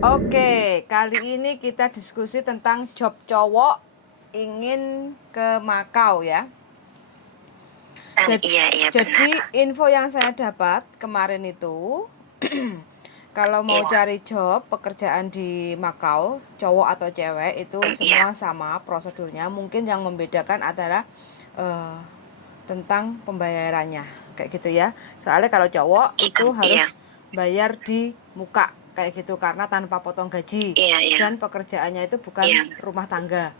Oke, kali ini kita diskusi tentang job cowok ingin ke Makau ya. Iya Jadi benar. info yang saya dapat kemarin itu kalau mau Iya, cari job pekerjaan di Makau, cowok atau cewek itu iya, semua sama prosedurnya. Mungkin yang membedakan adalah eh, tentang pembayarannya kayak gitu ya. Soalnya kalau cowok gitu. itu Iya, harus bayar di muka kayak gitu karena tanpa potong gaji, iya, iya, dan pekerjaannya itu bukan iya, rumah tangga.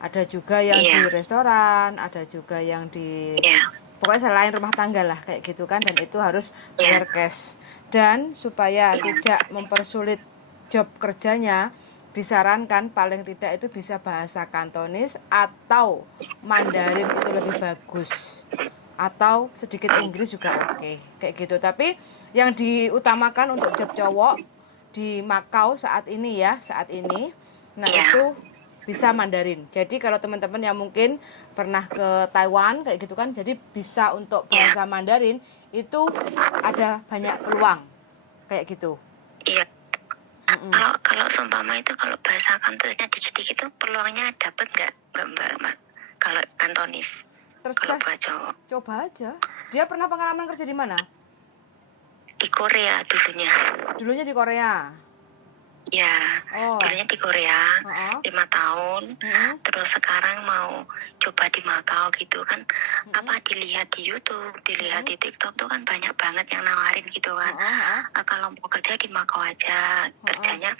Ada juga yang iya, di restoran, ada juga yang di iya, pokoknya selain rumah tangga lah kayak gitu kan, dan itu harus iya, bayar cash. Dan supaya iya, tidak mempersulit job kerjanya, disarankan paling tidak itu bisa bahasa Kantonis atau Mandarin, itu lebih bagus, atau sedikit oh, Inggris juga oke kayak gitu. Tapi yang diutamakan untuk job cowok di Makau saat ini ya, saat ini, nah iya, itu bisa Mandarin. Jadi kalau teman-teman yang mungkin pernah ke Taiwan kayak gitu kan, jadi bisa untuk iya, bahasa Mandarin itu ada banyak peluang kayak gitu. iya. Mm-mm. Kalau kalau seumpama itu kalau bahasa kantornya dikit-dikit itu peluangnya dapat nggak mbak? Kalau kantonis, kalau Tercas, buat cowok coba aja. Dia pernah pengalaman kerja di mana? di Korea dulunya. Dulunya di Korea. Ya, Oh, dulunya di Korea oh, 5 tahun, mm-mm, terus sekarang mau coba di Makau gitu kan. mm-mm, Apa dilihat di YouTube, dilihat mm-mm, di TikTok tuh kan banyak banget yang nawarin gitu oh, kan. oh, Kalau mau kerja di Makau aja, oh, oh. kerjanya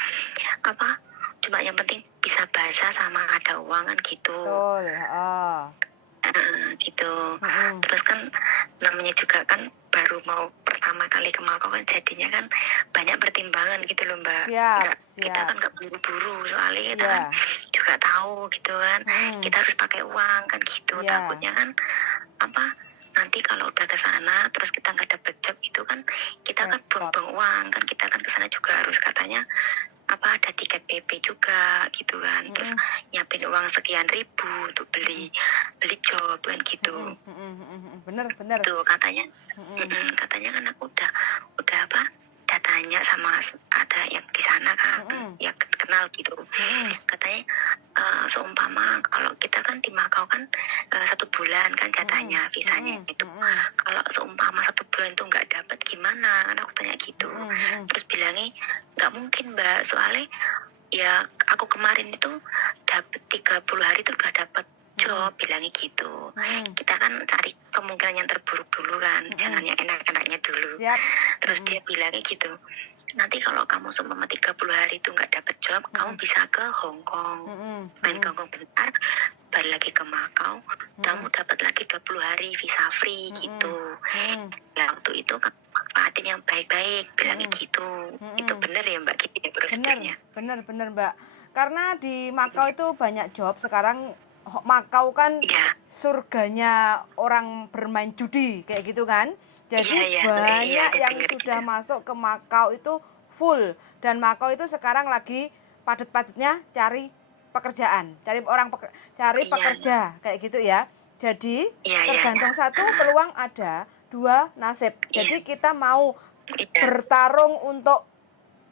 apa? Cuma yang penting bisa bahasa sama ada uang kan gitu. Betul, oh. Gitu. Mm-mm. Terus kan namanya juga kan baru mau pertama kali ke Makau kan jadinya kan banyak pertimbangan gitu loh Mbak. Siap, Nggak, kita siap. kan nggak buru-buru soalnya kita kan Iya, juga tahu gitu kan mm-mm, kita harus pakai uang kan gitu, iya, takutnya kan apa nanti kalau udah ke sana terus kita nggak dapet job itu kan kita kan repot. buang-buang uang kan, kita kan ke sana juga harus katanya apa ada tiket PP juga gitu kan, terus Mm-mm, nyiapin uang sekian ribu untuk mm-mm, beli beli job kan mm-mm, gitu. mm-mm, mm-mm. Bener, bener. Tuh katanya, Mm-mm, katanya kan aku udah apa, udah tanya sama ada yang di sana kan, mm-mm, yang kenal gitu. mm-mm. Katanya seumpama kalau kita kan di Makau kan 1 bulan kan Mm-mm, jatahnya visanya mm-mm, gitu. mm-mm, Kalau seumpama 1 bulan tuh nggak dapet gimana? Kan aku tanya gitu. mm-mm, mm-mm. Terus bilangnya nggak mungkin Mbak, soalnya ya aku kemarin itu dapet 30 hari tuh udah dapet job, bilangnya gitu. Mm-mm, Kita kan cari kemungkinan yang terburuk dulu kan, mm-mm. jangan yang enak-enaknya dulu. Siap. Terus Mm-mm, dia bilangnya gitu, nanti kalau kamu seumpama 30 hari itu nggak dapet job, kamu mm-mm, bisa ke Hong Kong, mm-mm, main ke mm-mm, Hong Kong bentar, balik lagi ke Makau, kamu mm-mm, dapat lagi 20 hari visa free mm-mm, gitu. mm-mm, Nah waktu itu kan manfaatin yang baik-baik, bilangnya mm-mm, gitu. Itu mm-mm. bener ya Mbak, gitu ya Bener, prosedurnya? bener, bener Mbak. Karena di Makau itu banyak job. Sekarang Makau kan Iya, surganya orang bermain judi kayak gitu kan. iya, Jadi iya, iya, banyak ada yang denger sudah gitu. masuk ke Makau itu full. Dan Makau itu sekarang lagi padat-padatnya cari pekerjaan, cari Iya, pekerja kayak gitu ya. Jadi iya, iya, iya. tergantung, satu peluang ada, dua nasib. Iya, Jadi kita mau iya, bertarung untuk,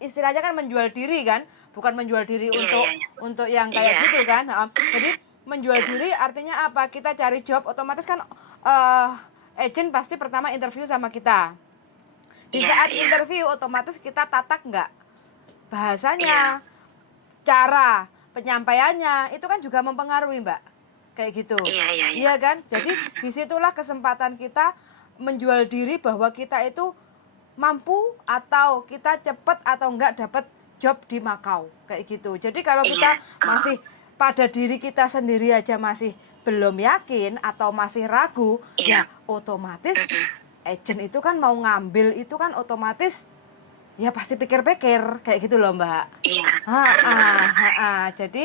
istilahnya kan menjual diri kan, bukan menjual diri iya, iya, untuk yang iya, kayak gitu kan. Jadi menjual iya, diri artinya apa, kita cari job otomatis kan eh agent pasti pertama interview sama kita. Di iya, saat iya, interview otomatis kita tatak nggak iya, bahasanya, cara penyampaiannya, itu kan juga mempengaruhi Mbak kayak gitu. iya, iya, iya. Iya kan, jadi disitulah kesempatan kita menjual diri bahwa kita itu mampu atau kita cepet atau enggak dapat job di Makau kayak gitu. Jadi kalau Iya, kita masih pada diri kita sendiri aja masih belum yakin atau masih ragu, iya, ya otomatis mm-mm, agent itu kan mau ngambil itu kan otomatis ya pasti pikir-pikir kayak gitu loh Mbak. iya, Jadi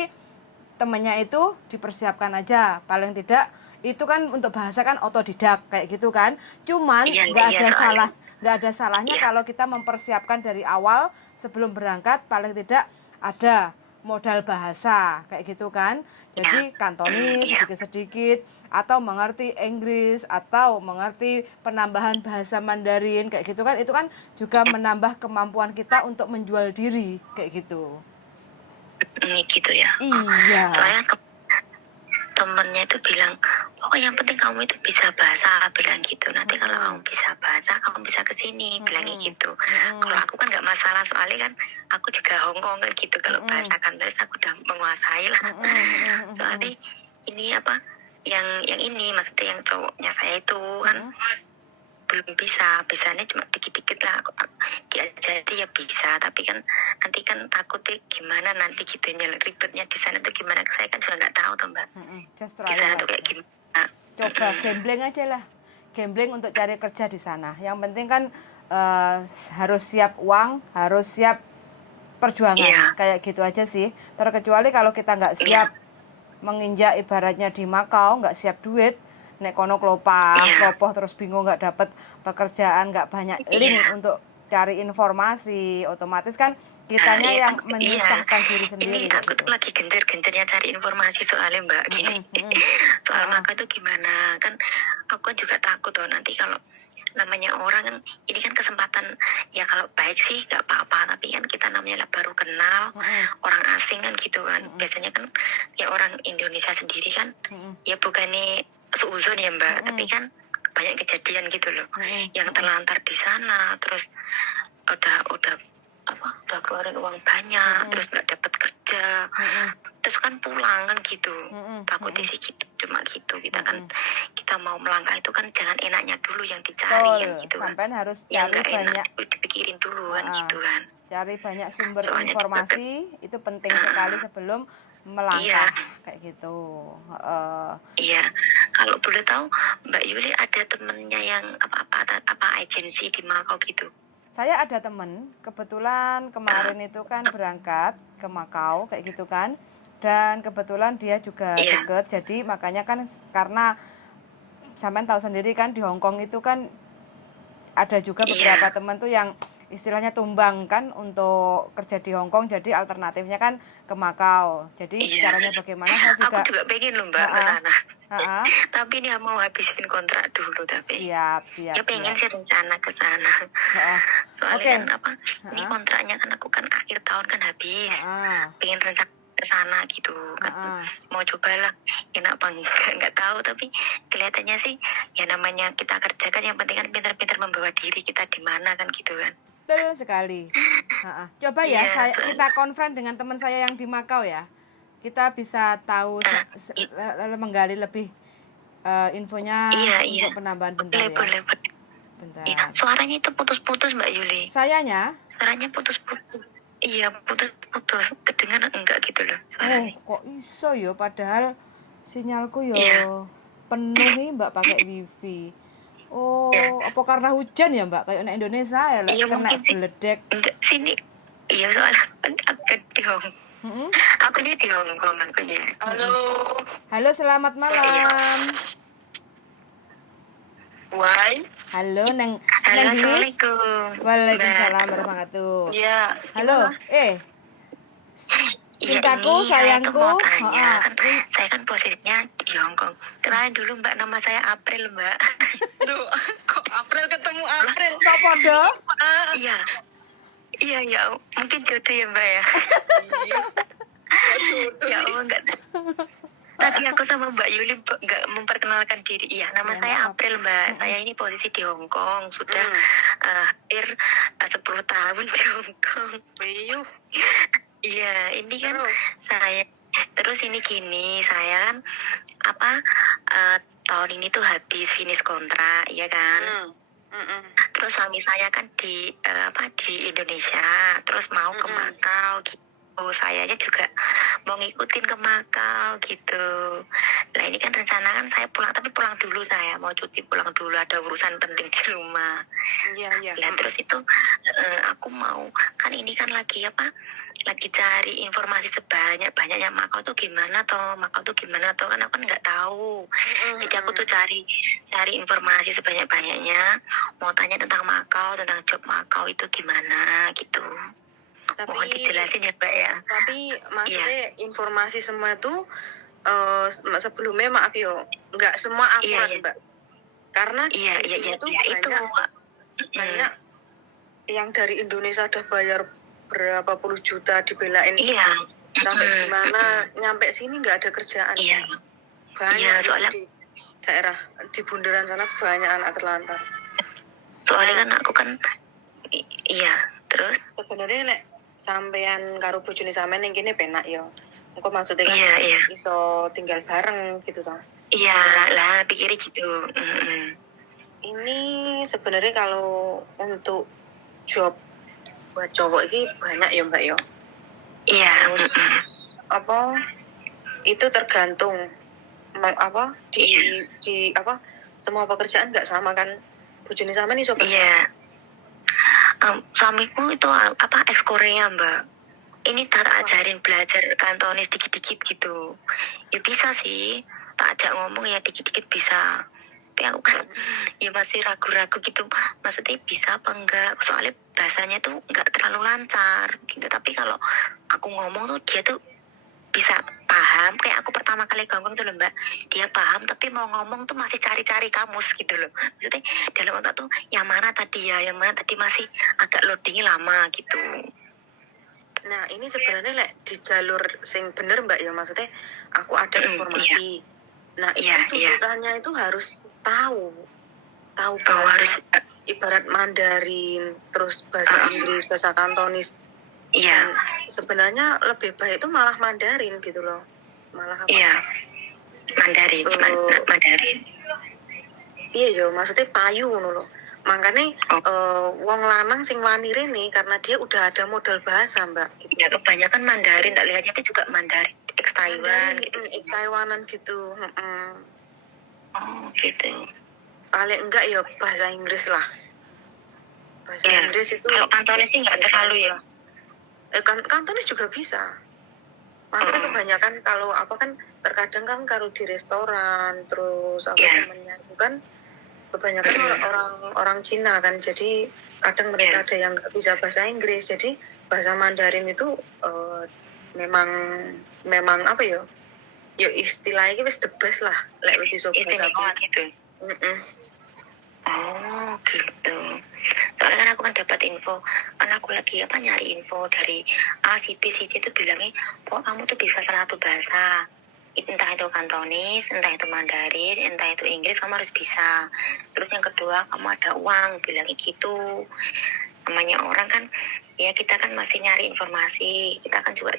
temennya itu dipersiapkan aja, paling tidak itu kan untuk bahasa kan otodidak kayak gitu kan. Cuman iya, iya, soalnya, nggak ada salahnya iya, kalau kita mempersiapkan dari awal sebelum berangkat, paling tidak ada modal bahasa kayak gitu kan. iya, Jadi kantoni iya, sedikit-sedikit, atau mengerti Inggris atau mengerti penambahan bahasa Mandarin kayak gitu kan, itu kan juga menambah kemampuan kita untuk menjual diri kayak gitu. Gitu ya. Iya. Soalnya temennya itu bilang, oh yang penting kamu itu bisa bahasa, bilang gitu. Nanti kalau kamu bisa bahasa, kamu bisa kesini, bilangnya gitu. Kalau aku kan nggak masalah, soalnya kan aku juga Hongkong kan gitu. Kalau bahasa Kantonis aku udah menguasai lah. Soalnya ini apa, yang ini maksudnya yang cowoknya saya itu kan belum bisa, bisanya cuma dikit-dikit lah. Jadi ya bisa, tapi kan nanti kan takutnya gimana nanti gitu, ribetnya di sana tuh gimana, saya kan juga nggak tahu tuh mbak. Just Di trial sana tuh kayak aja. gimana. Coba gambling aja lah, gambling untuk cari kerja di sana. Yang penting kan harus siap uang, harus siap perjuangan, Iya. kayak gitu aja sih. Terkecuali kalau kita nggak siap menginjak ibaratnya di Makau, nggak siap duit, nek kono klopoh terus bingung nggak dapet pekerjaan, nggak banyak link untuk cari informasi, otomatis kan kitanya yang menyusahkan diri sendiri. Ini aku gitu. tuh lagi gencar-gencarnya cari informasi soalnya mbak gini. Soal Makau tuh gimana, kan aku kan juga takut tuh nanti kalau namanya orang kan, ini kan kesempatan ya, kalau baik sih nggak apa-apa, tapi kan kita namanya baru kenal orang asing kan gitu kan. Biasanya kan ya orang Indonesia sendiri kan ya bukannya seuzon ya mbak, tapi kan banyak kejadian gitu loh yang terlantar di sana, terus udah keluarin uang banyak, terus nggak dapat kerja, terus kan pulang kan gitu. Takutnya sih gitu, cuma gitu kita kan, kita mau melangkah itu kan jangan enaknya dulu yang dicari kan gitu kan. Sampai harus Yang cari nggak banyak, enak dipikirin dulu kan gitu kan. cari banyak sumber Soalnya informasi itu penting sekali sebelum melangkah kayak gitu. Iya, kalau boleh tahu Mbak Yuli ada temennya yang apa agensi di Makau gitu? Saya ada temen, kebetulan kemarin itu kan berangkat ke Makau kayak gitu kan, dan kebetulan dia juga deket, jadi makanya kan karena sampean tahu sendiri kan di Hong Kong itu kan ada juga beberapa teman tuh yang istilahnya tumbang kan untuk kerja di Hong Kong, jadi alternatifnya kan ke Makau. Jadi caranya bagaimana, saya juga Aku juga pengen loh mbak ke sana. Tapi ini mau habisin kontrak dulu tapi. Siap. Ya pengen sih rencana ke sana. Soalnya kan ini kontraknya kan aku kan akhir tahun kan habis. Pengen rencana ke sana gitu kan. Mau cobalah enak apa nggak tahu, tapi kelihatannya sih ya namanya kita kerja kan yang penting kan pintar-pintar membawa diri kita di mana kan gitu kan. Betul sekali. Coba ya, kita konfront dengan teman saya yang di Makau ya. Kita bisa tahu menggali lebih infonya untuk penambahan bentar ya. Boleh. Bentar. Suaranya itu putus-putus Mbak Yuli. Sayanya? Suaranya putus-putus. Iya, putus-putus. Kedengaran enggak gitu loh suaranya. Kok iso yo, padahal sinyalku yo penuh nih Mbak pakai wifi. Apa karena hujan ya Mbak? Kayak di Indonesia ya, kena beledek. Enggak, sini. Iya, soalnya aku di Hong. Aku di Hong Kong aku ya. Halo, selamat malam. Halo, Neng Gelis. Waalaikumsalam warahmatullahi wabarakatuh. Iya. Halo, cintaku, sayangku. Saya kan posisinya di Hong Kong. Kenalin dulu Mbak, nama saya April Mbak. Duh, kok April ketemu April? Kok podo? Iya, mungkin jodoh ya Mbak ya. Ya Allah, enggak. Tadi aku sama Mbak Yuli nggak memperkenalkan diri. Iya, nama saya April Mbak. Saya ini posisi di Hong Kong sudah hampir 10 tahun di Hong Kong. Iya, ini kan saya. Terus ini gini, saya kan tahun ini tuh habis finish kontrak, ya kan. Terus suami saya kan di Indonesia, terus mau ke Makau gitu. Sayanya juga mau ngikutin ke Makau gitu. Nah ini kan rencana kan saya pulang, tapi pulang dulu, saya mau cuti pulang dulu, ada urusan penting di rumah. Iya. Nah terus itu aku mau, kan ini kan lagi cari informasi sebanyak-banyaknya Makau tuh gimana toh, kan aku kan nggak tahu. Jadi aku tuh cari informasi sebanyak-banyaknya, mau tanya tentang Makau, tentang job Makau itu gimana gitu. Mohon dijelasin ya Mbak ya. Tapi maksudnya informasi semua itu sebelumnya maaf yo, nggak semua Iya, akurat iya. Mbak. Karena Iya, di iya, sini iya, tuh iya, itu. banyak yang dari Indonesia udah bayar berapa puluh juta dibelain Iya. sampai gimana, nyampe sini nggak ada kerjaan. Iya. Banyak Iya, gitu soalnya di daerah di bundaran sana banyak anak terlantar. kan aku kan iya, terus Sebenarnya nek sampean karo bojone sampean ning kene penak yo. Engko maksudnya kan iya. iso tinggal bareng gitu toh. Iya lah, pikirnya gitu. Ini sebenarnya kalau untuk job buat cowok ini banyak ya Mbak yo. Iya. Terus apa itu tergantung apa di apa semua pekerjaan nggak sama kan. Bojone sampean iso kerja. Iya. Suamiku itu apa ex Korea Mbak. Ini tak ajarin belajar Kantonis dikit-dikit gitu. Ya bisa sih, tak ajak ngomong ya dikit-dikit bisa. Tapi aku kan ya masih ragu-ragu gitu. Maksudnya bisa apa enggak? Soalnya bahasanya tuh enggak terlalu lancar gitu. Tapi kalau aku ngomong tuh dia tuh bisa paham. Kayak aku pertama kali gabung tuh loh Mbak, dia paham tapi mau ngomong tuh masih cari-cari kamus gitu loh. Maksudnya dalam otak tuh yang mana tadi ya, yang mana tadi masih agak loadingnya lama gitu. Nah ini sebenarnya di jalur sing bener Mbak ya, maksudnya aku ada informasi. Iya. Nah itu tuntutannya itu harus tahu bahasa, harus ibarat Mandarin, terus bahasa Inggris, bahasa Kantonis. Iya. Dan sebenarnya lebih baik itu malah Mandarin gitu loh, malah apa? Iya. Mandarin. Mandarin. Iya yo, maksudnya payu ngono loh. Makanya wong lanang sing wani rene karena dia udah ada modal bahasa Mbak. Gitu. Ya kebanyakan Mandarin, tak lihatnya itu juga Mandarin ex Taiwan gitu. Taiwanan gitu. Oh gitu. Paling enggak ya bahasa Inggris lah. Bahasa Inggris itu. Kalau Kantonis sih nggak terlalu ya. Kantonis juga bisa. Maksudnya kebanyakan kalau apa kan terkadang kan kalau di restoran terus apa namanya itu kan kebanyakan orang Cina kan, jadi kadang mereka ada yang nggak bisa bahasa Inggris, jadi bahasa Mandarin itu memang apa ya istilahnya wis the best lah, lek wis iso bahasa gitu. Oh gitu. Soalnya kan aku kan dapat info, kan aku lagi nyari info dari si B si C itu bilangnya, kamu tuh bisa salah satu bahasa, entah itu Kantonis, entah itu Mandarin, entah itu Inggris, kamu harus bisa. Terus yang kedua, kamu ada uang, bilangnya gitu. Namanya orang kan, ya kita kan masih nyari informasi, kita kan juga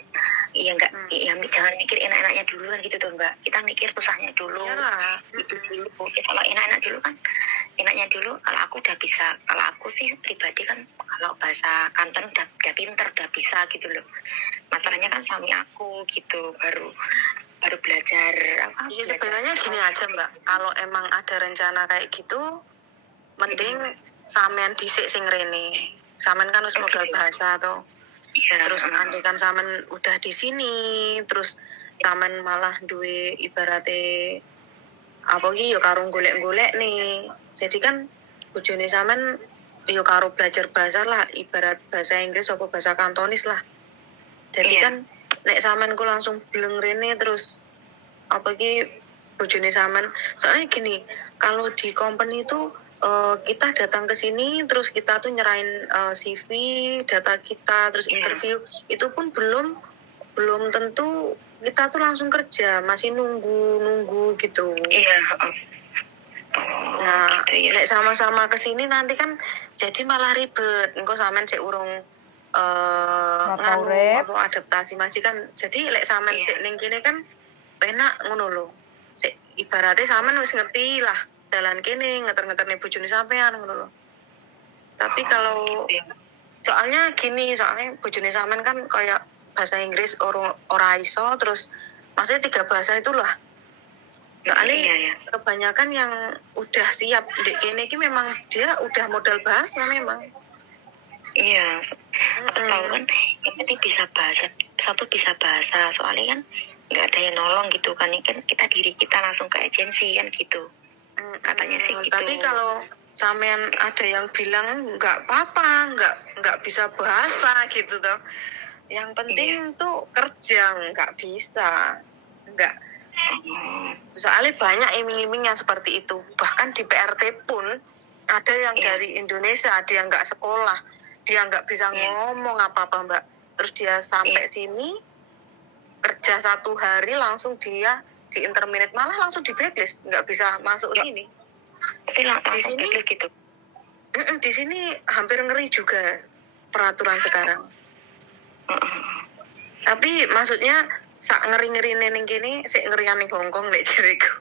ya enggak, ya jangan mikir enak-enaknya dulu kan gitu tuh Mbak. Kita mikir susahnya dulu. Itu dulu. Ya, kalau enak-enak dulu kan, enaknya dulu kalau aku udah bisa, kalau aku sih pribadi kan kalau bahasa Kanton udah pinter, udah bisa gitu loh. Masalahnya kan suami aku gitu baru belajar apa? Jadi sebenarnya gini aja Mbak, kalau emang ada rencana kayak gitu, mending sampean dhisik sing rene. Sampean kan harus modal bahasa tuh. Terus andai kan sampean udah di sini, terus sampean malah duwe ibarate apa iki yo karo golek-golek nih. Jadi kan bojone sampean yo karo belajar bahasa lah, ibarat bahasa Inggris atau bahasa Kantonis lah. Jadi kan nek sampean ku langsung bleng rene terus apa iki bojone sampean, soalnya gini, kalau di company itu kita datang ke sini terus kita tuh nyerahin CV, data kita, terus interview, itu pun belum tentu kita tuh langsung kerja, masih nunggu gitu. Iya. Nah, nek sama-sama ke sini nanti kan jadi malah ribet. Engko sampean sik urung nganu adaptasi masih kan. Jadi lek sampean sik ning kene kan penak ngono lho. Sik ibaratnya sampean wis ngerti lah dalan kene ngeter-ngeterne bojone sampean ngono lho. Tapi kalau soalnya bojone sampean kan kayak bahasa Inggris ora iso, terus maksudnya 3 bahasa itulah. Soalnya kebanyakan yang udah siap di kene iki memang dia udah modal bahasa memang. Iya. Tahu kan yang penting bisa bahasa, satu bisa bahasa, soalnya kan nggak ada yang nolong gitu kan, ini kan kita diri kita langsung ke agensi kan gitu. Katanya sih gitu. Tapi kalau sampean ada yang bilang nggak apa-apa, nggak bisa bahasa gitu toh. Yang penting tuh kerja, nggak bisa, nggak Soalnya banyak iming-iming yang seperti itu. Bahkan di PRT pun ada yang Iya. dari Indonesia, dia nggak sekolah, dia nggak bisa Iya. ngomong apa-apa Mbak. Terus dia sampai sini kerja 1 hari langsung dia di interminate, malah langsung di blacklist, nggak bisa masuk Ya. sini. Tapi Di langsung sini bebel gitu. di sini hampir ngeri juga peraturan sekarang. Tapi maksudnya sak ngeri-ngeri ning kene sik ngerian ning Hongkong lek jariku.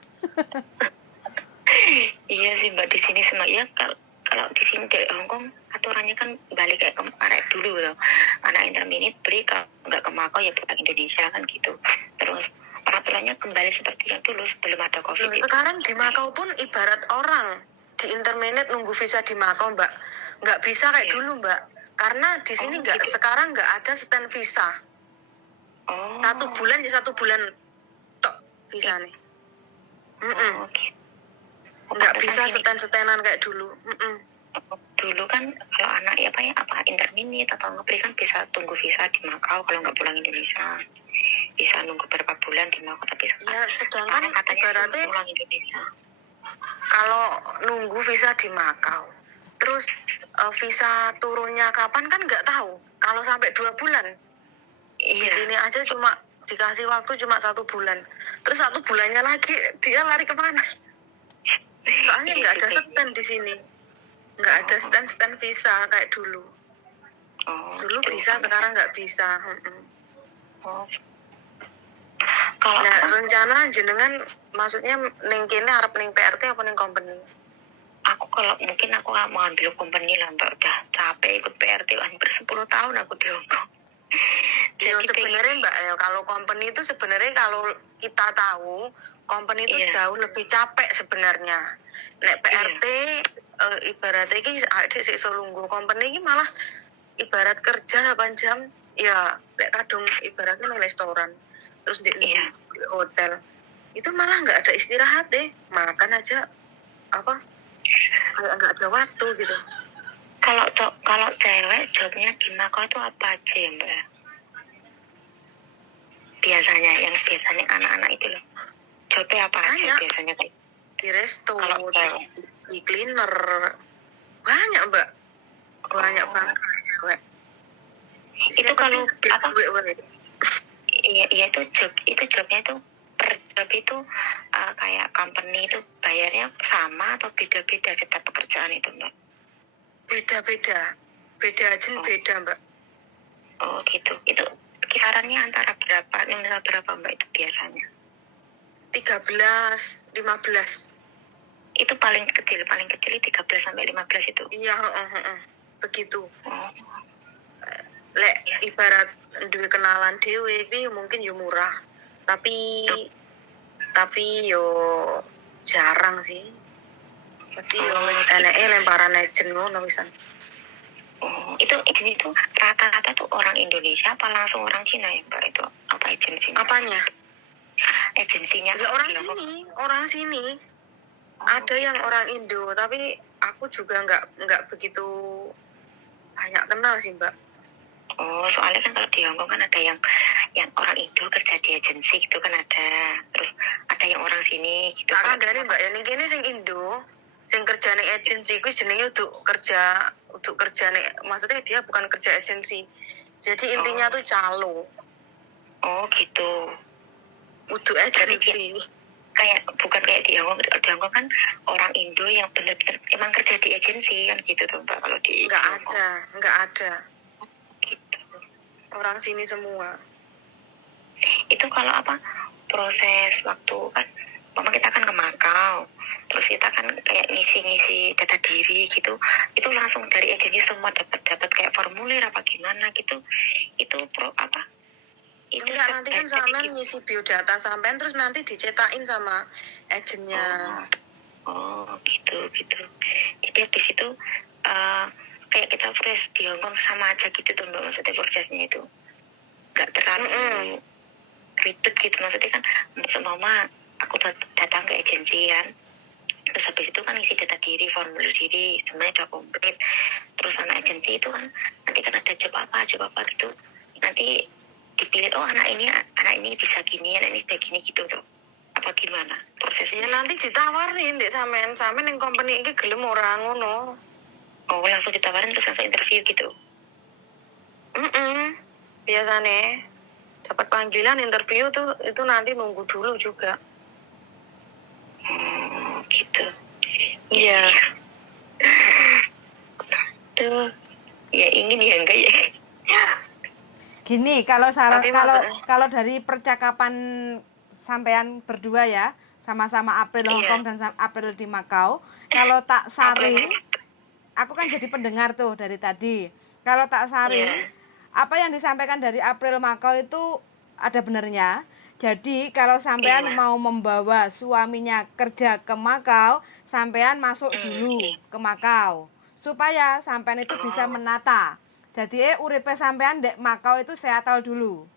Iya sih Mbak, di sini sama ya kalau di sini dari Hongkong aturannya kan balik kayak kayak dulu loh. Anak intermediate beri, kalau nggak ke Makau ya pulang Indonesia kan gitu. Terus peraturannya kembali seperti yang dulu sebelum ada COVID itu. Sekarang di Makau pun ibarat orang di interminate nunggu visa di Makau Mbak. Nggak bisa kayak dulu Mbak. Karena di sini nggak gitu. sekarang nggak ada stand visa. 1 bulan ya 1 bulan tok visanya. Gitu. Nggak bisa stand-standan kayak dulu. Dulu kan kalau anak ya apa interminate atau ngebeli kan bisa tunggu visa di Makau kalau nggak pulang Indonesia, bisa nunggu berapa bulan di Makau. Tapi Ya sedangkan katanya ibaratnya pulang Indonesia. kalau nunggu visa di Makau, terus visa turunnya kapan kan nggak tahu. Kalau sampai 2 bulan, di sini aja cuma dikasih waktu cuma 1 bulan. Terus 1 bulannya lagi dia lari kemana? Soalnya nggak ada stand di sini, nggak ada stand visa kayak dulu. Dulu Gitu. bisa, sekarang nggak bisa. Kalau Nah, rencana jenengan maksudnya ning kene arep ning PRT apa ning company? aku kalau mungkin aku mau ambil company lah Mbak, udah capek ikut PRT hampir 10 tahun aku di Hongkong. Ya sebenarnya Mbak, ya, kalau company itu sebenarnya kalau kita tahu company itu jauh lebih capek sebenarnya. Nek PRT ibaratnya iki adik sik solunggu, company iki malah ibarat kerja 8 jam ya nek kadung ibaratnya ning restoran terus di hotel itu malah nggak ada istirahat deh, makan aja apa kayak nggak ada waktu gitu. Kalau cewek jobnya di Makau itu apa aja ya Mbak? Biasanya anak-anak itu loh, jobnya apa aja biasanya kayak di resto, kalau di cleaner, banyak Mbak, banyak banget cewek. Itu kalau apa? Iya itu jobnya itu per job itu kayak company itu bayarnya sama atau beda-beda setiap pekerjaan itu Mbak? Beda aja beda Mbak. Oh gitu. Itu kisarannya antara berapa Mbak itu biasanya? 13, 15. Itu paling kecil 13 sampai 15 itu. Iya, segitu. Lek ibarat duwe kenalan dhewe iki mungkin yo murah. Tapi yo jarang sih. Pasti yo wis eneke lemparan agent ngono wisan. Itu rata-rata tuh orang Indonesia apa langsung orang Cina ya Mbak itu? Apa agensinya? Apanya? Agensinya ya orang sini. Ada yang orang Indo, tapi aku juga nggak begitu banyak kenal sih Mbak. Soalnya kan kalau di Hongkong kan ada yang orang Indo kerja di agensi gitu kan ada, terus ada yang orang sini gitu. Kan dari Mbak ya ning kene sing Indo, sing kerja ning agensi kuwi jenenge untuk kerja ning, maksudnya dia bukan kerja agensi. Jadi intinya tuh calo. Gitu. Untuk agensi. Kayak bukan kayak di Hongkong kan orang Indo yang benar-benar emang kerja di agensi kan gitu tuh Mbak. Kalau di nggak ada gitu. Orang sini semua. Itu kalau apa proses waktu kan mama kita kan ke Makau, terus kita kan kayak ngisi data diri gitu, itu langsung dari agensi semua dapat kayak formulir apa gimana gitu, itu itu enggak, nanti kan sampean ngisi biodata sampean terus nanti dicetakin sama agennya. Gitu. Jadi habis itu kayak kita fresh di Hongkong sama aja gitu tuh Mbak, maksudnya prosesnya itu nggak terlalu ribet gitu, maksudnya kan mama aku datang ke agensi kan, terus habis itu kan ngisi data diri, formulir diri semuanya udah komplit, terus sama agensi itu kan nanti kan ada job apa gitu, nanti dipilih anak ini bisa gini, anak ini bisa gini gitu tuh. apa gimana Ya prosesnya? nanti ditawarin ndek sampean ning company iki gelem ora ngono. Oh, langsung ditawarin terus langsung interview gitu. Biasanya dapat panggilan interview tuh itu nanti nunggu dulu juga. Gitu. Iya. Tuh, ya ingin ya enggak ya. Gini, kalau saran Tapi kalau maksudnya- kalau dari percakapan sampean berdua ya, sama-sama April Hong Iya. Kong dan April di Makau, kalau tak saring, aku kan jadi pendengar tuh dari tadi. Kalau tak saring, Iya. apa yang disampaikan dari April Makau itu ada benernya. Jadi kalau sampean Iya. mau membawa suaminya kerja ke Makau, sampean masuk dulu Iya. ke Makau supaya sampean itu bisa menata. Jadi uripe sampean dek Makau itu settle dulu.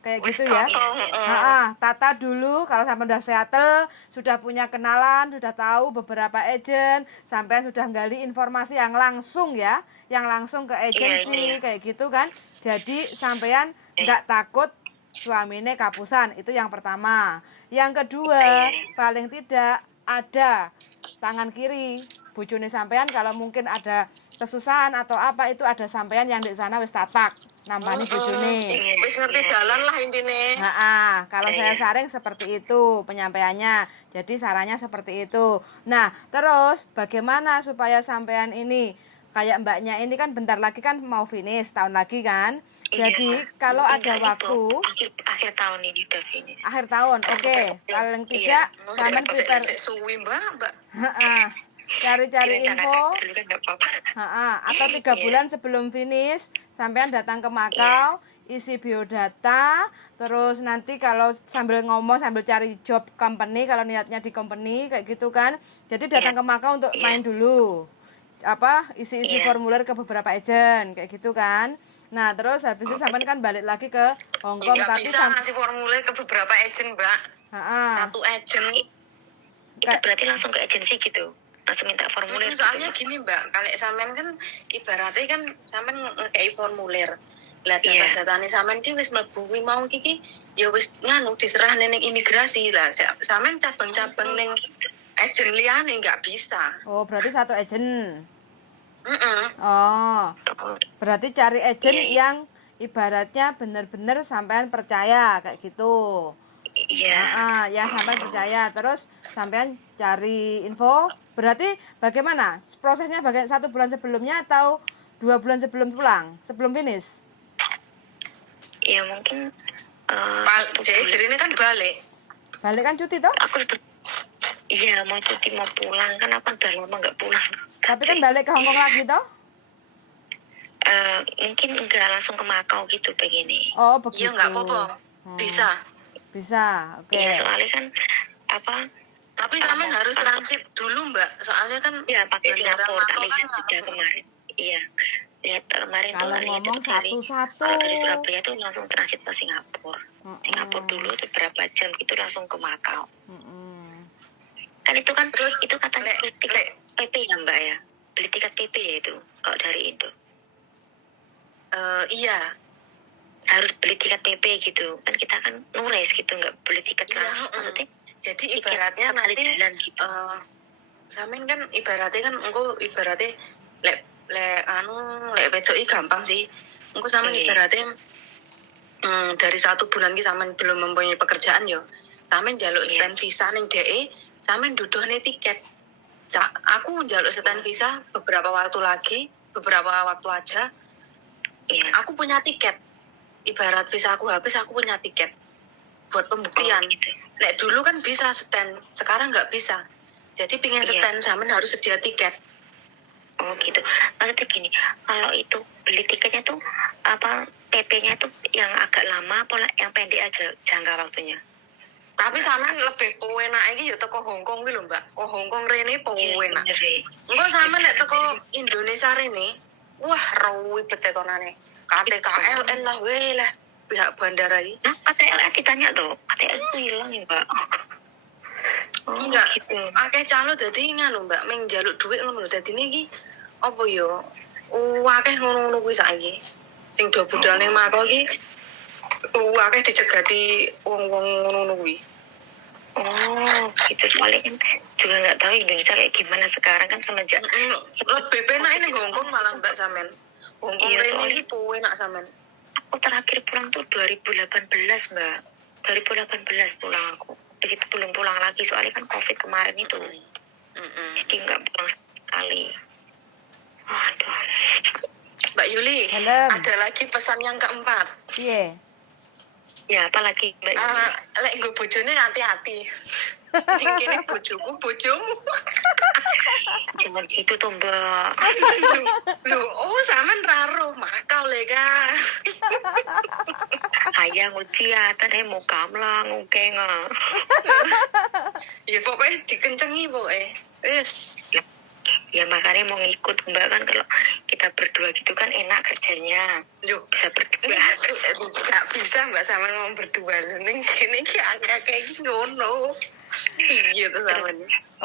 Kayak Wis gitu ya. totong, Tata dulu kalau sampai udah settle, sudah punya kenalan, sudah tahu beberapa agent, sampai sudah gali informasi yang langsung ya, yang langsung ke agensi Iya. kayak gitu kan. Jadi sampean nggak takut suaminya kapusan, itu yang pertama. Yang kedua, paling tidak ada tangan kiri bojone sampean kalau mungkin ada kesusahan atau apa itu ada sampean yang di sana wis tatak nambani bojone. Wis ngerti dalan lah intine. Kalau saya saring seperti itu penyampaiannya. Jadi sarannya seperti itu. Nah, terus bagaimana supaya sampean ini kayak mbaknya ini kan bentar lagi kan mau finish tahun lagi kan. Jadi kalau ada waktu akhir tahun ini udah finish. akhir tahun, oke. Paling tidak sampean prepare suwi Mbak. cari-cari info. Dulu kan nggak apa-apa. Atau 3 bulan sebelum finish sampean datang ke Makau, isi biodata, terus nanti kalau sambil ngomong sambil cari job company kalau niatnya di company kayak gitu kan. Jadi datang ke Makau untuk main dulu. Isi-isi formulir ke beberapa agent kayak gitu kan. Nah, terus habis itu sampean kan balik lagi ke Hong Kong Nggak tapi bisa ngasih formulir ke beberapa agent, Mbak. Satu agent. Itu berarti langsung ke agensi gitu. Langsung minta formulir. Soalnya gini, Mbak, kalau sampean kan ibaratnya kan sampean ngekei formulir. Lah data-datane sampean ki wis mlebu kuwi mau iki ya wis nganu diserah ning imigrasi lah. Sampean cabang-cabang ning agent liyane nggak bisa. Oh, berarti satu agent. Oh, berarti cari agent yang ibaratnya benar-benar sampean percaya kayak gitu. Iya. Yang sampean percaya. Terus sampean cari info. Berarti bagaimana prosesnya? 1 bulan sebelumnya atau 2 bulan sebelum pulang, sebelum finish? Ya mungkin. Jadi ini kan balik. Balik kan cuti toh? Iya mau cuti mau pulang kan aku udah lama nggak pulang. Tapi kan balik ke Hong Kong lagi toh? Mungkin enggak langsung ke Makau gitu begini. Oh begitu. Iya nggak apa-apa. Bisa, oke. Iya soalnya kan Tapi kami harus transit dulu Mbak. Soalnya kan ya pakai Singapura tak lihat sudah kemarin. Iya. Lihat kemarin kalau tuh ngomong satu-satu. Kalau dari Surabaya tuh langsung transit ke Singapura. Singapura dulu tuh berapa jam gitu langsung ke Makau. Kan itu kan terus itu katanya tiket PP ya Mbak ya. Beli tiket PP ya itu kalau dari itu. Iya. Harus beli tiket PP gitu. Kan kita kan nures gitu nggak beli tiket langsung. Maksudnya jadi ibaratnya nanti gitu. Samin kan ibaratnya kan engko ibaratnya lek wedoki gampang sih. Engko samin ibaratnya dari 1 bulan ki samin belum mempunyai pekerjaan yo. Samin njaluk stand visa ning DE, samin duduhne tiket. Aku njaluk stand visa beberapa waktu aja. Iya. Aku punya tiket. Ibarat visa aku habis, aku punya tiket buat pembuktian. Gitu. Nek dulu kan bisa stand, sekarang nggak bisa. Jadi pengen stand samen harus sedia tiket. Oh gitu. Maksudnya gini, kalau itu beli tiketnya tuh PP-nya tuh yang agak lama apa yang pendek aja jangka waktunya? Tapi samen lebih penak iki ya teko Hong Kong kuwi lho, Mbak. Oh Hong Kong rene penak. Engko samen nek teko Indonesia rene, wah ruwet tekonane. KTKLN lah weh lah pihak bandara ini. Nah, KTLN ditanya tuh, KTLN tuh hilang ya Mbak. Enggak, gitu. Akeh calo dadi nganu Mbak, ming njaluk dhuwit ngono dadi niki apa ya? Akeh ngono-ngono kuwi saiki. Sing do budal ning Makau iki akeh dicegati wong-wong ngono kuwi. Oh, gitu. Soalnya kan juga nggak tahu Indonesia kayak gimana sekarang kan semenjak lebih penak ini Hongkong malah Mbak Samen. Hongkong Iya, ini soalnya enak Samen. aku terakhir pulang tuh 2018, Mbak. 2018 pulang aku. Habis itu belum pulang lagi soalnya kan COVID kemarin itu. Jadi nggak pulang sekali. Waduh. Mbak Yuli, Helm. ada lagi pesan yang keempat. Piye? Ya, apalagi Mbak Yuli? Lek nggo bojone hati-hati. Ning kene bojomu. Jangan gitu tuh, Mbak. Loh, sampean raro makau lega. Ayah nguciatan mau kamla ngukeng. Ya pokoknya dikencengi pokoknya. Wis. Ya makanya mau ngikut Mbak kan kalau kita berdua gitu kan enak kerjanya. Yuk, Bisa berdua. Gak bisa Mbak sama ngomong berdua. Ning kene ki angka kayak ngono. Iya tuh sama.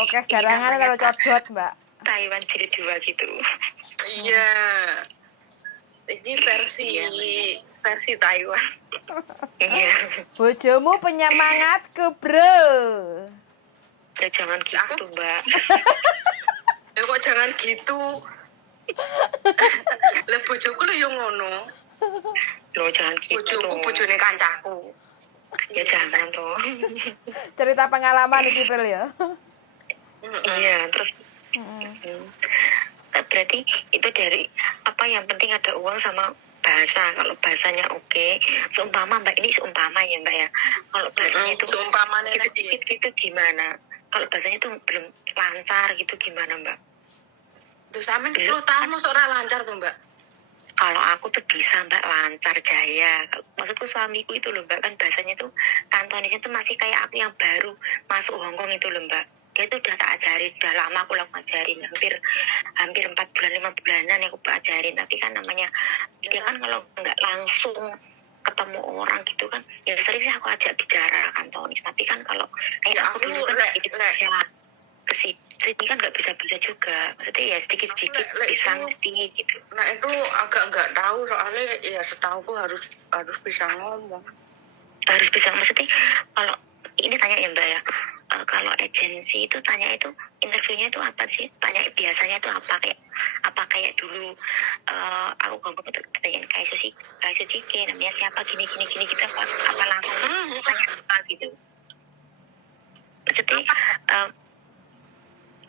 Oke, garangan kalau codot, Mbak. Taiwan jadi dua gitu. Iya. Ini versi Taiwan. Iya. Bojomu penyemangatku, bro. Ya, jangan gitu, Mbak. Ya kok jangan gitu. Lah bojoku lho yo ngono. Loh, jangan gitu. Bojoku bojone kancaku. Ya jangan toh. Cerita pengalaman iki, Pril ya. Iya, terus berarti itu dari apa yang penting ada uang sama bahasa. Kalau bahasanya oke, seumpama Mbak, ini seumpama ya Mbak ya. Kalau bahasanya itu seumpamanya dikit gitu gimana? Kalau bahasanya itu belum lancar gitu gimana Mbak? Tuh sampean 10 tahun masuk ora lancar tuh Mbak. Kalau aku tuh bisa Mbak lancar jaya. Maksudku suamiku itu loh Mbak, kan bahasanya tuh Kantonisnya tuh masih kayak aku yang baru masuk Hongkong itu loh Mbak. Dia tuh udah tak ajarin, udah lama aku ajarin, hampir 4 bulan 5 bulanan yang aku ajarin. Tapi kan namanya dia kan kalau nggak langsung ketemu orang gitu kan, ya sering sih aku ajak bicara Kantonis. Tapi kan kalau kayak Ya, aku dulu kan bisa kesini kan nggak bisa juga. Maksudnya ya sedikit-sedikit bisa ngerti gitu. Nah itu agak nggak tahu soalnya ya setauku harus bisa ngomong. Harus bisa, maksudnya kalau ini tanya ya Mbak ya, kalau agensi itu tanya itu interviewnya itu apa sih, tanya biasanya itu apa kayak dulu aku ngomong itu tanyain kayak Suci namanya siapa gini kita apa langsung tanya apa gitu, maksudnya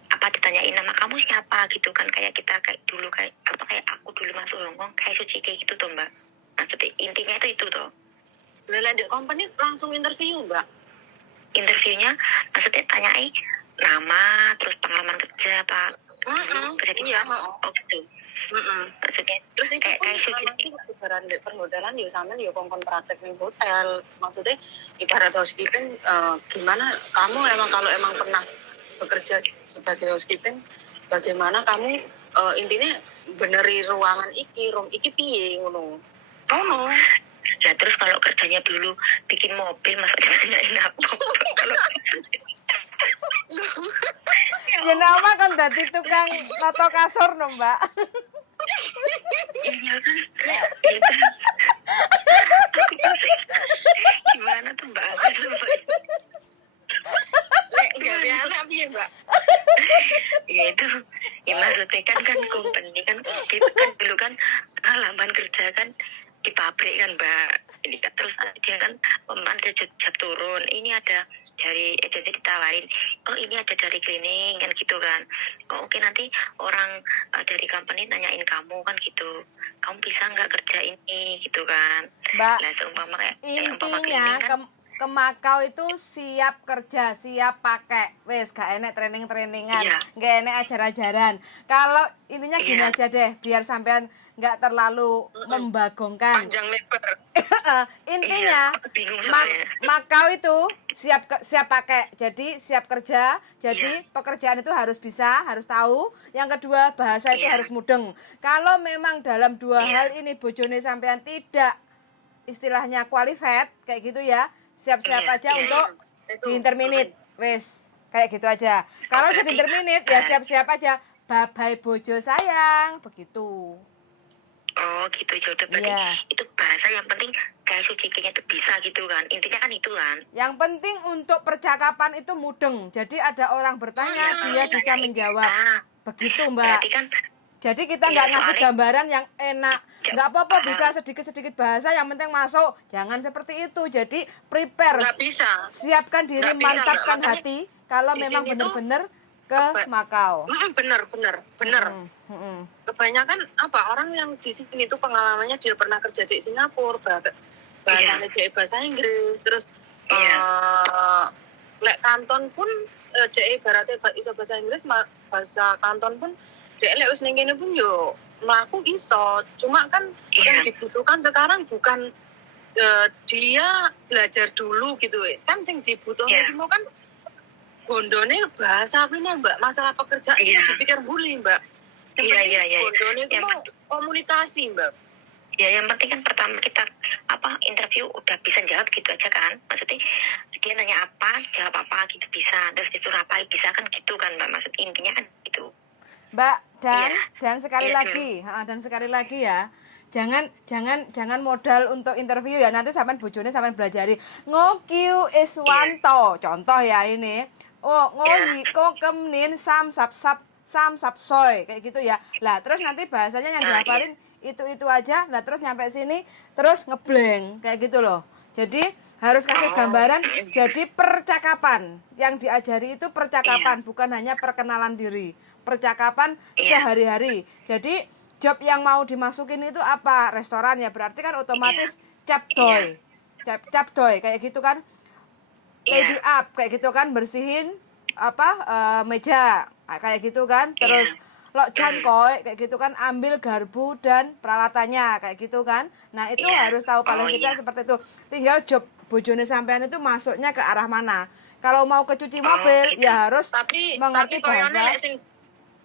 apa ditanyain nama kamu siapa gitu kan, kayak kita kayak dulu kayak aku dulu masuk Hongkong kayak Suci gitu tuh Mbak, maksudnya intinya itu tuh. Lanjut company langsung interview Mbak. Interviewnya maksudnya tanyai nama terus pengalaman kerja apa kerja di gitu. Maksudnya terus itu kayak nanti ibarat permodalan ya sampean ya kongkon praktek ning hotel, maksudnya ibarat housekeeping gimana kamu kalau emang pernah bekerja sebagai housekeeping, bagaimana kamu intinya beneri ruangan room iki piye ngono. Ya terus kalau kerjanya dulu bikin mobil masa ditanyain apa kalau Ya nama kan dadi tukang noto kasur no, Mbak. iya kan gimana tuh Mbak? Gak ada anak piye Mbak? Ya itu ya maksudnya kan company kan kita kan dulu kan halaman kerja kan di pabrik kan Mbak, ini kan terus dia kan ada job turun, ini ada dari agensi ditawarin, oh ini ada dari cleaning kan gitu kan, oh oke nanti orang dari company nanyain kamu kan gitu, kamu bisa nggak kerja ini gitu kan Mbak, nah seumpama kayak intinya ke Makau itu siap kerja, siap pakai, wes gak enek trainingan, gak enek ajar-ajaran. Kalau intinya gini aja deh, biar sampean nggak terlalu membagongkan. Panjang lebar. Intinya Makau itu siap pakai, jadi siap kerja, jadi pekerjaan itu harus bisa, harus tahu. Yang kedua bahasa itu harus mudeng. Kalau memang dalam dua hal ini bojone sampean tidak istilahnya qualified kayak gitu ya, siap-siap aja untuk di-interminate, wes kayak gitu aja. Kalau udah di-interminate ya siap-siap aja, bye-bye bojo sayang, begitu. Oh gitu, ya udah berarti Iya. itu bahasa yang penting kayak sucikinya itu bisa gitu kan, intinya kan itu kan. Yang penting untuk percakapan itu mudeng. Jadi ada orang bertanya, dia bisa menjawab. Begitu, Mbak. Berarti kan Jadi kita iya, nggak ngasih soalnya gambaran yang enak. ya, Nggak apa-apa, paham. bisa sedikit-sedikit bahasa, yang penting masuk. Jangan seperti itu. Jadi prepare. Nggak bisa. Siapkan diri, Nggak bisa, Mbak. mantapkan Makanya hati. Kalau di memang sini tuh benar-benar ke Makau. bener. Kebanyakan orang yang di sini tuh pengalamannya dia pernah kerja di Singapura, bahasanya dia bahasa Inggris, terus lek kanton pun dia ibaratnya iso bahasa Inggris, bahasa kanton pun dia lek wis ning kene pun yo mlaku iso. Cuma kan yang dibutuhkan sekarang bukan dia belajar dulu gitu kan, sing dibutuhkan itu kan gondone bahasa kuwi Mbak, masalah pekerjaan itu dipikir bully Mbak. Iya. Gondone itu mau komunikasi Mbak. Ya yang penting kan pertama kita interview udah bisa jawab gitu aja kan. Maksudnya dia nanya apa, jawab apa gitu bisa. Terus disuruh apa bisa kan gitu kan Mbak. Maksud intinya kan gitu. Mbak, dan sekali lagi ya. Jangan modal untuk interview ya, nanti sampean bojone sampean belajari ngokiu iswanto. Contoh ya ini. Oh, ngohi kokem nin sam sap soy kayak gitu ya. Lah, terus nanti bahasanya yang dihafalin itu aja. Lah terus nyampe sini terus ngeblank kayak gitu loh. Jadi harus kasih gambaran. Jadi percakapan yang diajari itu percakapan, bukan hanya perkenalan diri. Percakapan sehari-hari. Jadi job yang mau dimasukin itu apa? Restoran ya, berarti kan otomatis capdoy. Capdoy kayak gitu kan. Tidy up kayak gitu kan, bersihin meja kayak gitu kan. Terus lok jangkoi kayak gitu kan, ambil garpu dan peralatannya kayak gitu kan. Nah, itu harus tahu paling tidak seperti itu. Tinggal job bojone sampean itu masuknya ke arah mana. Kalau mau ke cuci mobil ya harus mengerti bahasa.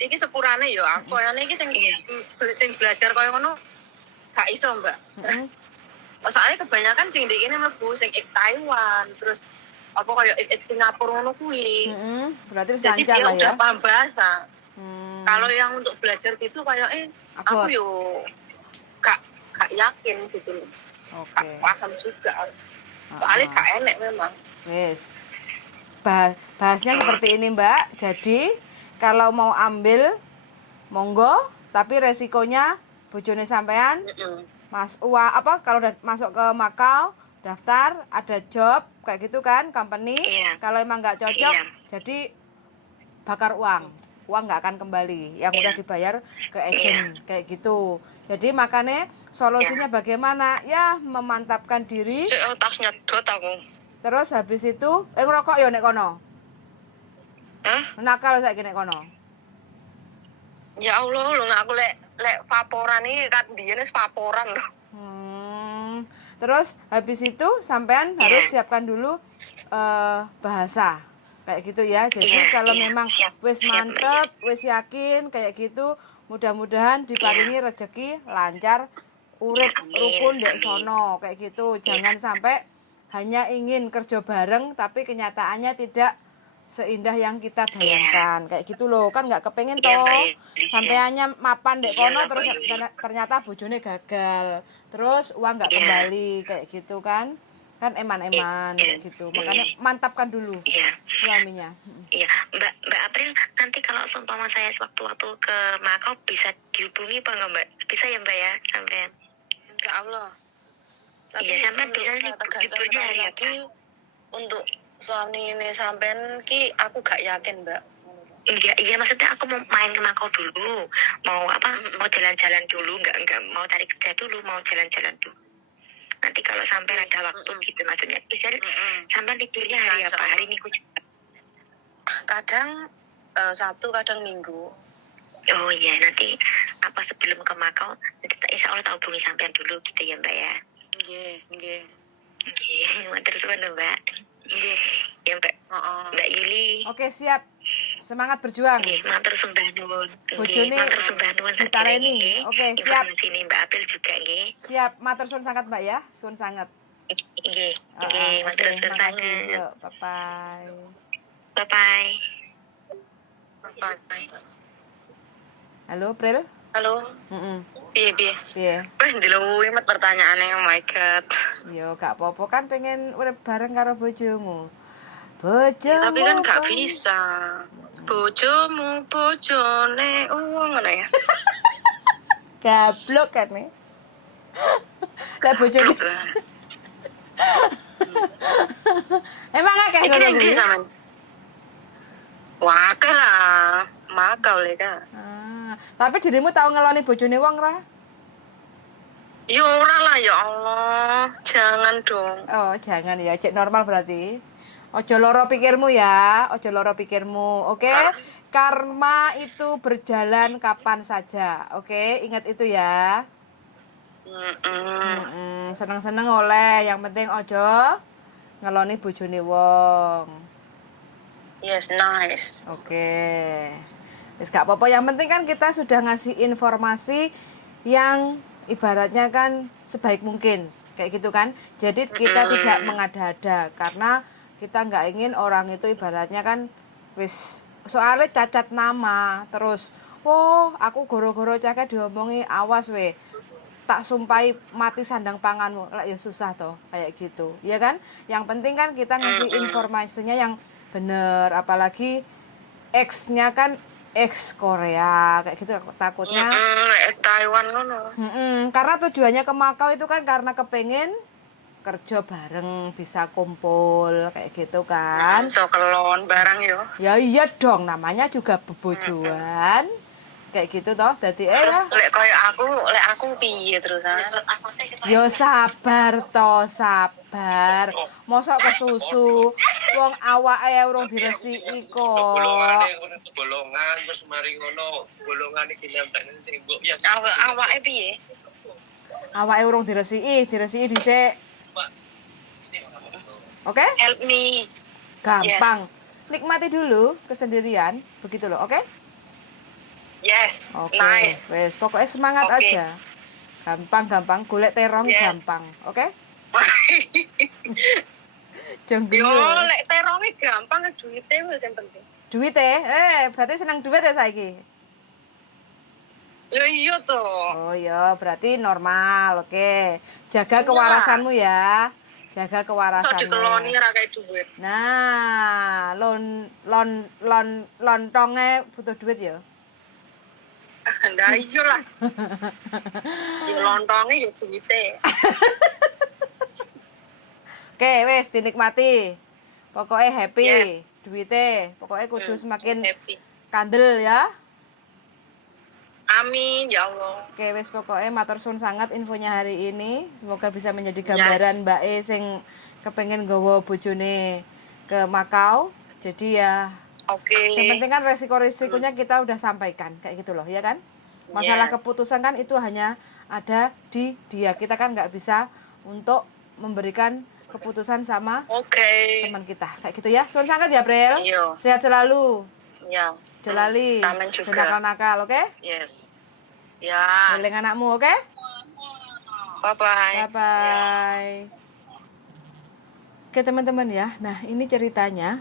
Iki sepurane yo, koyone iki sing belajar koyo ngono gak iso, Mbak. Soalnya kebanyakan sing ndek kene mlebu sing Taiwan, terus koyo Singapura ngono kuwi. Berarti wis jadi lancar dia lah ya. udah paham bahasa. Kalau yang untuk belajar gitu kayak aku yo gak yakin gitu. Oke. Paham juga. Soalnya gak enek memang. Wes. Bahasnya seperti ini, Mbak. Jadi kalau mau ambil monggo, tapi resikonya bojone sampean kalau udah masuk ke Makau, daftar, ada job kayak gitu kan, company. Kalau emang nggak cocok, jadi bakar uang nggak akan kembali, yang udah dibayar ke agent kayak gitu. Jadi makanya solusinya bagaimana? Ya memantapkan diri. Tas nyedot aku. Terus habis itu ngerokok ya nek kono. Nakal saiki nek kono. Ya Allah, lho aku lek vaporan iki kan biyen wis vaporan lho. Terus habis itu sampean harus siapkan dulu bahasa kayak gitu ya. Jadi kalau memang wis mantep, wis yakin kayak gitu, mudah-mudahan diparingi rezeki lancar, urip rukun dek sono kayak gitu. Jangan sampai hanya ingin kerja bareng tapi kenyataannya tidak seindah yang kita bayangkan kayak gitu loh, kan nggak kepengen toh sampeannya mapan dek kono terus ternyata bojone gagal, terus uang nggak kembali kayak gitu kan eman-eman kayak gitu. Makanya mantapkan dulu suaminya. Iya, Mbak April, nanti kalau seumpama saya sewaktu-waktu ke Makau bisa dihubungi apa nggak Mbak? Bisa ya Mbak ya sampean? Insya Allah. Iya, sampean bisa liburnya hari apa? Untuk suami ini sampean ki aku gak yakin Mbak. Iya maksudnya aku mau main ke Makau dulu, mau mau jalan-jalan dulu, nggak mau cari kerja dulu, mau jalan-jalan dulu. Nanti kalau sampai ada waktu gitu, maksudnya bisa sampai liburnya hari apa? Hari Minggu juga. Kadang Sabtu, kadang Minggu. Oh iya, nanti sebelum ke Makau, insya Allah tak hubungi sampean dulu gitu ya Mbak ya. Nggih. Terus mana Mbak? Ya Mbak. Mbak Yuli. Oke, siap. Semangat berjuang. Matur sembah nuwun. Bojone ditareni. Oke, siap. Sini Mbak April juga nggih. Siap, matur suwun sangat Mbak ya. Suwun sangat. Nggih, matur suwun makasih. sangat. Yuk, bye-bye. Bye-bye. Bye. Halo, April. Halo, Heeh. piye? Piye? Wes ndeluwi mat pertanyaane, oh my god. Yo gak apa-apa kan pengen urip bareng karo bojomu. Ya, tapi kan Bojomu gak bisa. Bojomu bojone uang ngono ya. gablok kan nih. Lah bojone. Blok kan. Emang akeh Iki ngono nang ndi kuwi? sampean? Wah, lah. Makau le ka. Tapi dirimu tahu ngeloni bojone wong ra? Ya ora lah ya Allah. Jangan dong. Oh, jangan ya, cek normal berarti. Ojo loro pikirmu ya, ojo loro pikirmu, oke? Karma itu berjalan kapan saja, oke? Ingat itu ya. Seneng-seneng oleh, yang penting ojo ngeloni bojone wong. Yes, nice. Oke. Wis gak apa-apa, yang penting kan kita sudah ngasih informasi yang ibaratnya kan sebaik mungkin. Kayak gitu kan. Jadi kita tidak mengada-ada karena kita nggak ingin orang itu ibaratnya kan wis soalnya cacat nama terus aku goro-goro cakek diomongi awas we tak sumpai mati sandang panganmu lah ya susah toh kayak gitu ya kan. Yang penting kan kita ngasih informasinya yang bener, apalagi X-nya kan X Korea kayak gitu takutnya Taiwan ngono. karena tujuannya ke Makau itu kan karena kepengen kerja bareng bisa kumpul kayak gitu kan. Sokelon barang yo. Ya iya dong, namanya juga bebojoan kayak gitu toh. Dadi ya Lek aku piye terusan? yo sabar toh, sabar. Mosok kesusu wong awake urung diresiki kok. Golongan terus mari ngono golongan iki nempel ning tembok ya Awake piye? Awake urung diresiki dhisik. Oke? Help me. Gampang. Nikmati dulu kesendirian, begitu loh, oke? Yes. Oke. Nice. Wes, pokoknya semangat Oke. aja. Gampang, golek terong Yes. gampang, oke? Jangan Yo, bingung. lek terone gampang duite wis yang penting. Duit berarti senang duit ya saiki. Yo iya to. Oh iya, berarti normal, oke. Jaga kewarasanmu ya. Jaga So kewarasanmu. dikeloni ra kayak duit. Nah, lontongnya butuh duit ya. Ndak iya lah. Yo lontonge yo duite. Oke, wes dinikmati. Pokoknya happy, Yes. duitnya. Pokoknya kudu semakin happy. kandel ya. Amin ya Allah. Oke, wes pokoknya matur suwun sangat infonya hari ini. Semoga bisa menjadi gambaran Mbak E sing kepengen nggawa bojone ke Makau. Jadi ya Oke. yang penting kan resiko-resikonya kita udah sampaikan kayak gitu loh, ya kan? Masalah Yes. keputusan kan itu hanya ada di dia. Kita kan nggak bisa untuk memberikan keputusan sama Oke. teman kita kayak gitu ya. Suwun sangat ya, Brel. Iya. Sehat selalu. Ya. Jolali. Sampean juga. Jangan nakal, oke? Yes. Ya. Eling anakmu, oke? Bye bye. Bye-bye. Oke teman-teman ya, nah ini ceritanya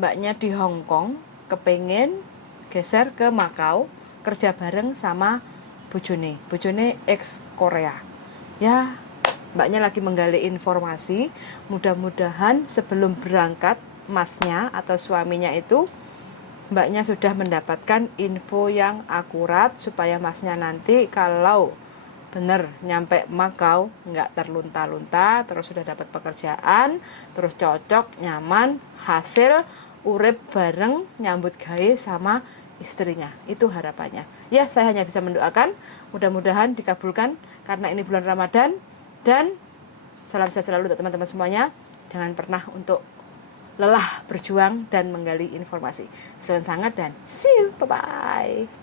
mbaknya di Hong Kong kepengen geser ke Makau kerja bareng sama bojone ex Korea. Ya, mbaknya lagi menggali informasi, mudah-mudahan sebelum berangkat masnya atau suaminya itu mbaknya sudah mendapatkan info yang akurat supaya masnya nanti kalau bener nyampe Makau nggak terlunta-lunta, terus sudah dapat pekerjaan, terus cocok, nyaman, hasil urip bareng nyambut gawe sama istrinya. Itu harapannya. Ya, saya hanya bisa mendoakan mudah-mudahan dikabulkan karena ini bulan Ramadan, dan salam sehat selalu untuk teman-teman semuanya. Jangan pernah untuk lelah berjuang dan menggali informasi. Selamat sangat dan see you, bye bye.